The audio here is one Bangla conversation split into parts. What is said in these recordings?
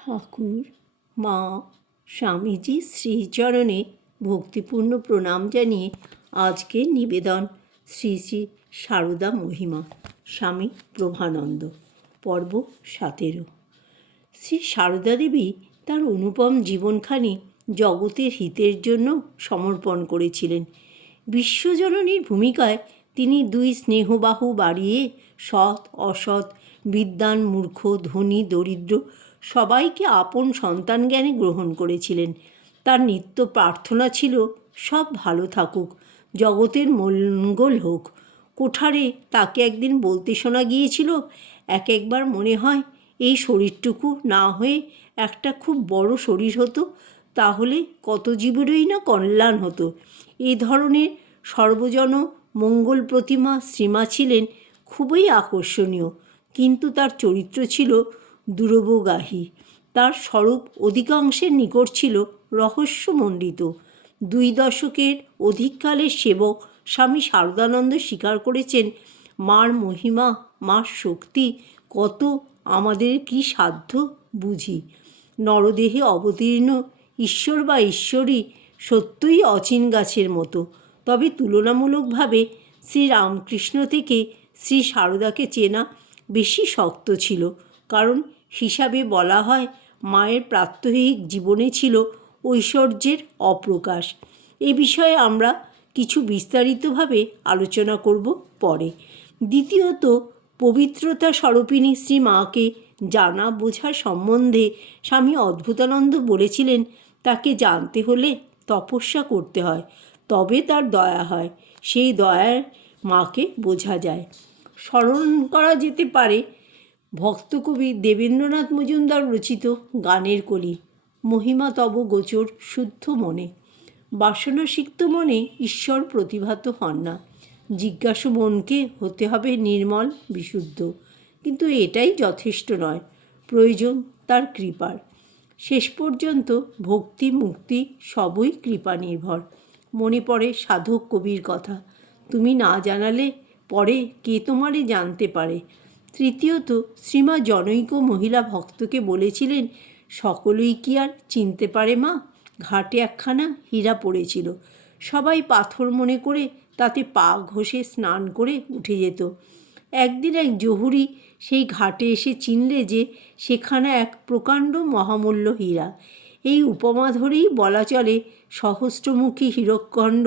ঠাকুর, মা, স্বামীজির শ্রীচরণে ভক্তিপূর্ণ প্রণাম জানিয়ে আজকের নিবেদন শ্রী শ্রী সারদা মহিমা, স্বামী প্রভানন্দ, পর্ব 17। শ্রী সারদা দেবী তার অনুপম জীবনখানি জগতের হিতের জন্য সমর্পণ করেছিলেন। বিশ্বজননীর ভূমিকায় তিনি দুই স্নেহবাহু বাড়িয়ে সৎ অসৎ, বিদ্বান মূর্খ, ধনী দরিদ্র সবাইকে আপন সন্তান জ্ঞানে গ্রহণ করেছিলেন। তার নিত্য প্রার্থনা ছিল সব ভালো থাকুক, জগতের মঙ্গল হোক। কোঠারে তাকে একদিন বলতে শোনা গিয়েছিল, একবার মনে হয় এই শরীরটুকু না হয়ে একটা খুব বড় শরীর হতো, তাহলে কত জীবেরই না কল্যাণ হতো। এ ধরনের সর্বজন মঙ্গল প্রতিমা শ্রীমা ছিলেন খুবই আকর্ষণীয়, কিন্তু তার চরিত্র ছিল দুরবগাহী। তার স্বরূপ অধিকাংশের নিকট ছিল রহস্যমণ্ডিত। 2 দশকের অধিককালের সেবক স্বামী শারদানন্দ স্বীকার করেছেন, মার মহিমা, মার শক্তি কত আমাদের কি সাধ্য বুঝি। নরদেহে অবতীর্ণ ঈশ্বর বা ঈশ্বরী সত্যই অচিন গাছের মতো। তবে তুলনামূলকভাবে শ্রীরামকৃষ্ণ থেকে শ্রী সারদাকে চেনা বেশি শক্ত ছিল, কারণ হিসাবে বলা হয় মায়ের প্রাত্যহিক জীবনে ছিল ঐশ্বর্যের অপ্রকাশ। এ বিষয়ে আমরা কিছু বিস্তারিতভাবে আলোচনা করব পরে। দ্বিতীয়ত, পবিত্রতা স্বরূপিণী শ্রী মাকে জানা বোঝা সম্বন্ধে স্বামী অদ্ভুতানন্দ বলেছিলেন, তাকে জানতে হলে তপস্যা করতে হয়, তবে তার দয়া হয়। সেই দয়ার মাকে বোঝা যায়। স্মরণ করা যেতে পারে ভক্তকবি দেবেন্দ্রনাথ মজুমদার রচিত গানের কলি, মহিমা তব গোচর শুদ্ধ মনে। বাসনাসিক্ত মনে ঈশ্বর প্রতিভাত হন না, জিজ্ঞাসু মনকে হতে হবে নির্মল বিশুদ্ধ। কিন্তু এটাই যথেষ্ট নয়, প্রয়োজন তার কৃপার। শেষ পর্যন্ত ভক্তি মুক্তি সবই কৃপা নির্ভর। মনে পড়ে সাধক কবির কথা, তুমি না জানালে পরে কে তোমারে জানতে পারে। তৃতীয়ত, শ্রীমা জনৈক মহিলা ভক্তকে বলেছিলেন, সকলেই কি আর চিনতে পারে মা? ঘাটে একখানা হীরা পড়েছিল, সবাই পাথর মনে করে তাতে পা ঘষে স্নান করে উঠে যেত। একদিন এক জহুরি সেই ঘাটে এসে চিনলে যে সেখানে এক প্রকাণ্ড মহামূল্য হীরা। এই উপমা ধরেই বলা চলে, সহস্রমুখী হীরকখণ্ড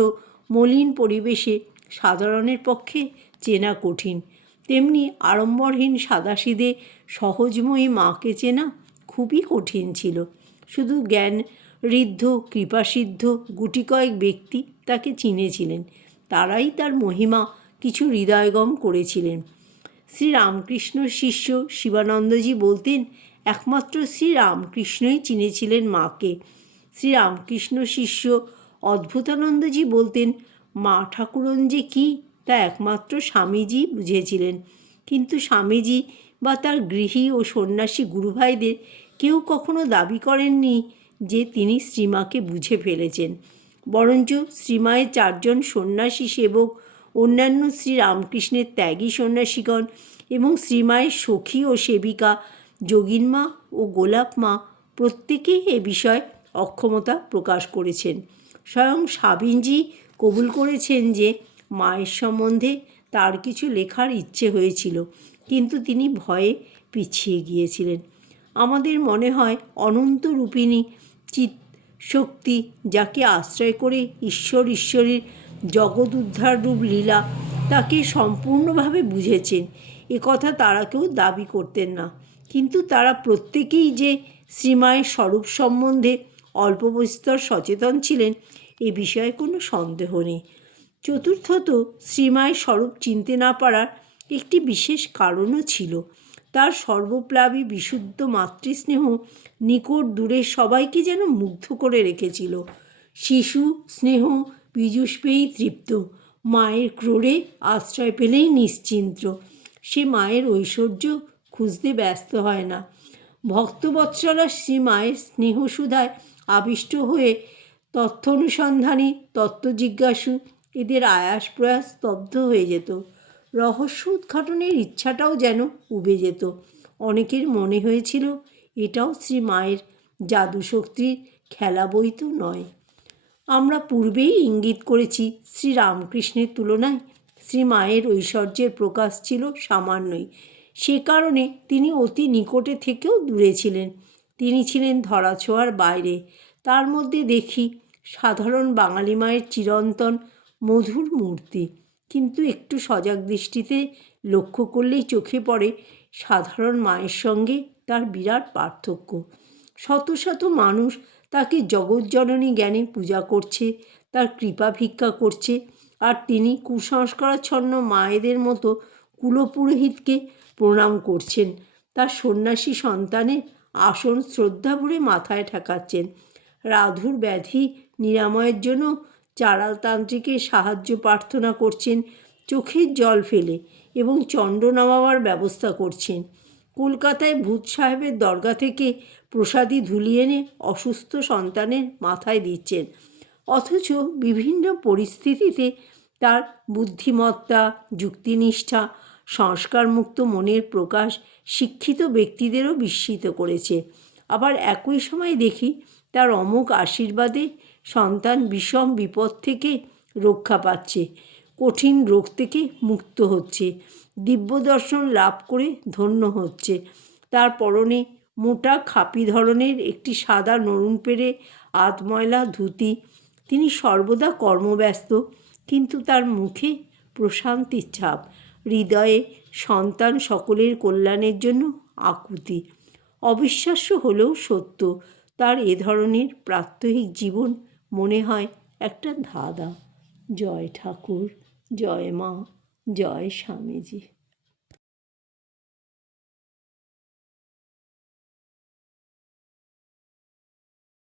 মলিন পরিবেশে সাধারণের পক্ষে চেনা কঠিন, তেমনি আড়ম্বরহীন সাদাসিধে সহজময়ী মাকে চেনা খুবই কঠিন ছিল। শুধু জ্ঞান ঋদ্ধ কৃপাসিদ্ধ গুটি কয়েক ব্যক্তি তাকে চিনেছিলেন, তারাই তার মহিমা কিছু হৃদয়ঙ্গম করেছিলেন। শ্রীরামকৃষ্ণ শিষ্য শিবানন্দজি বলতেন, একমাত্র শ্রীরামকৃষ্ণই চিনেছিলেন মাকে। শ্রীরামকৃষ্ণ শিষ্য অদ্ভুতানন্দজি বলতেন, মা ঠাকুরন যে কী তা একমাত্র স্বামীজি বুঝেছিলেন। কিন্তু স্বামীজি বা তার গৃহী ও সন্ন্যাসী গুরুভাইদের কেউ কখনো দাবি করেননি যে তিনি শ্রীমাকে বুঝে ফেলেছেন। বরঞ্চ শ্রীমায়ের 4 জন সন্ন্যাসী সেবক, অন্যান্য শ্রীরামকৃষ্ণের ত্যাগী সন্ন্যাসীগণ এবং শ্রীমায়ের সখী ও সেবিকা যোগিনমা ও গোলাপ মা প্রত্যেকেই এ বিষয়ে অক্ষমতা প্রকাশ করেছেন। স্বয়ং স্বামীজি কবুল করেছেন যে মায়ের সম্বন্ধে তার কিছু লেখার ইচ্ছে হয়েছিল, কিন্তু তিনি ভয়ে পিছিয়ে গিয়েছিলেন। আমাদের মনে হয় অনন্ত রূপিণী চিৎ শক্তি, যাকে আশ্রয় করে ঈশ্বরের জগৎ উদ্ধার রূপ লীলা, তাকে সম্পূর্ণভাবে বুঝেছেন, কথা তারা কেউ দাবি করতেন না। কিন্তু তারা প্রত্যেকেই যে শ্রীমায়ের স্বরূপ সম্বন্ধে অল্প বিস্তর সচেতন ছিলেন, এ বিষয়ে কোনো সন্দেহ নেই। চতুর্থত, শ্রীমায়ের স্বরূপ চিনতে না পারার একটি বিশেষ কারণও ছিল। তার সর্বপ্লাবী বিশুদ্ধ মাতৃস্নেহ নিকট দূরের সবাইকে যেন মুগ্ধ করে রেখেছিল। শিশু স্নেহ পীযূষ পেয়েই তৃপ্ত, মায়ের ক্রোড়ে আশ্রয় পেলেই নিশ্চিন্ত। সে মায়ের ঐশ্বর্য খুঁজতে ব্যস্ত হয় না। ভক্তবৎসলা শ্রীমায়ের স্নেহসুধায় আবিষ্ট হয়ে তথ্যানুসন্ধানী তত্ত্বজিজ্ঞাসু এদের আয়াস প্রয়াস স্তব্ধ হয়ে যেত। রহস্য উদ্ঘাটনের ইচ্ছাটাও যেন উবে যেত। অনেকের মনে হয়েছিল এটাও শ্রী মায়ের জাদুশক্তির খেলা বই তো নয়। আমরা পূর্বেই ইঙ্গিত করেছি, শ্রীরামকৃষ্ণের তুলনায় শ্রী মায়ের ঐশ্বর্যের প্রকাশ ছিল সামান্যই। সে কারণে তিনি অতি নিকটে থেকেও দূরে ছিলেন। তিনি ছিলেন ধরাছোঁয়ার বাইরে। তার মধ্যে দেখি সাধারণ বাঙালি মায়ের চিরন্তন মধুর মূর্তি। কিন্তু একটু সজাগ দৃষ্টিতে লক্ষ্য করলেই চোখে পড়ে সাধারণ মায়ের সঙ্গে তার বিরাট পার্থক্য। শত শত মানুষ তাকে জগৎজননী জ্ঞানে পূজা করছে, তার কৃপা ভিক্ষা করছে, আর তিনি কুসংস্কারাচ্ছন্ন মায়েদের মতো কুলপুরোহিতকে প্রণাম করছেন। তার সন্ন্যাসী সন্তানের আসন শ্রদ্ধা ভরে মাথায় ঠেকাচ্ছেন। রাধুর ব্যাধি নিরাময়ের জন্য চারালতান্ত্রিকের সাহায্য প্রার্থনা করছেন চোখের জল ফেলে এবং চণ্ড নামাবার ব্যবস্থা করছেন। কলকাতায় ভূত সাহেবের দরগা থেকে প্রসাদী ধুলি এনে অসুস্থ সন্তানের মাথায় দিচ্ছেন। অথচ বিভিন্ন পরিস্থিতিতে তার বুদ্ধিমত্তা, যুক্তিনিষ্ঠা, সংস্কারমুক্ত মনের প্রকাশ শিক্ষিত ব্যক্তিদেরও বিস্মিত করেছে। আবার একই সময় দেখি তার অমোঘ আশীর্বাদে সন্তান বিষম বিপদ থেকে রক্ষা পাচ্ছে, কঠিন রোগ থেকে মুক্ত হচ্ছে, দিব্যদর্শন লাভ করে ধন্য হচ্ছে। তার পরনে মোটা খাপি ধরনের একটি সাদা নরুন পেড়ে আধময়লা ধুতি। তিনি সর্বদা কর্মব্যস্ত, কিন্তু তার মুখে প্রশান্তির ছাপ, হৃদয়ে সন্তান সকলের কল্যাণের জন্য আকুতি। অবিশ্বাস্য হলেও সত্য, তার এ ধরনের প্রাত্যহিক জীবন মনে হয় একটা ধাঁধা। জয় ঠাকুর, জয় মা, জয় স্বামীজি।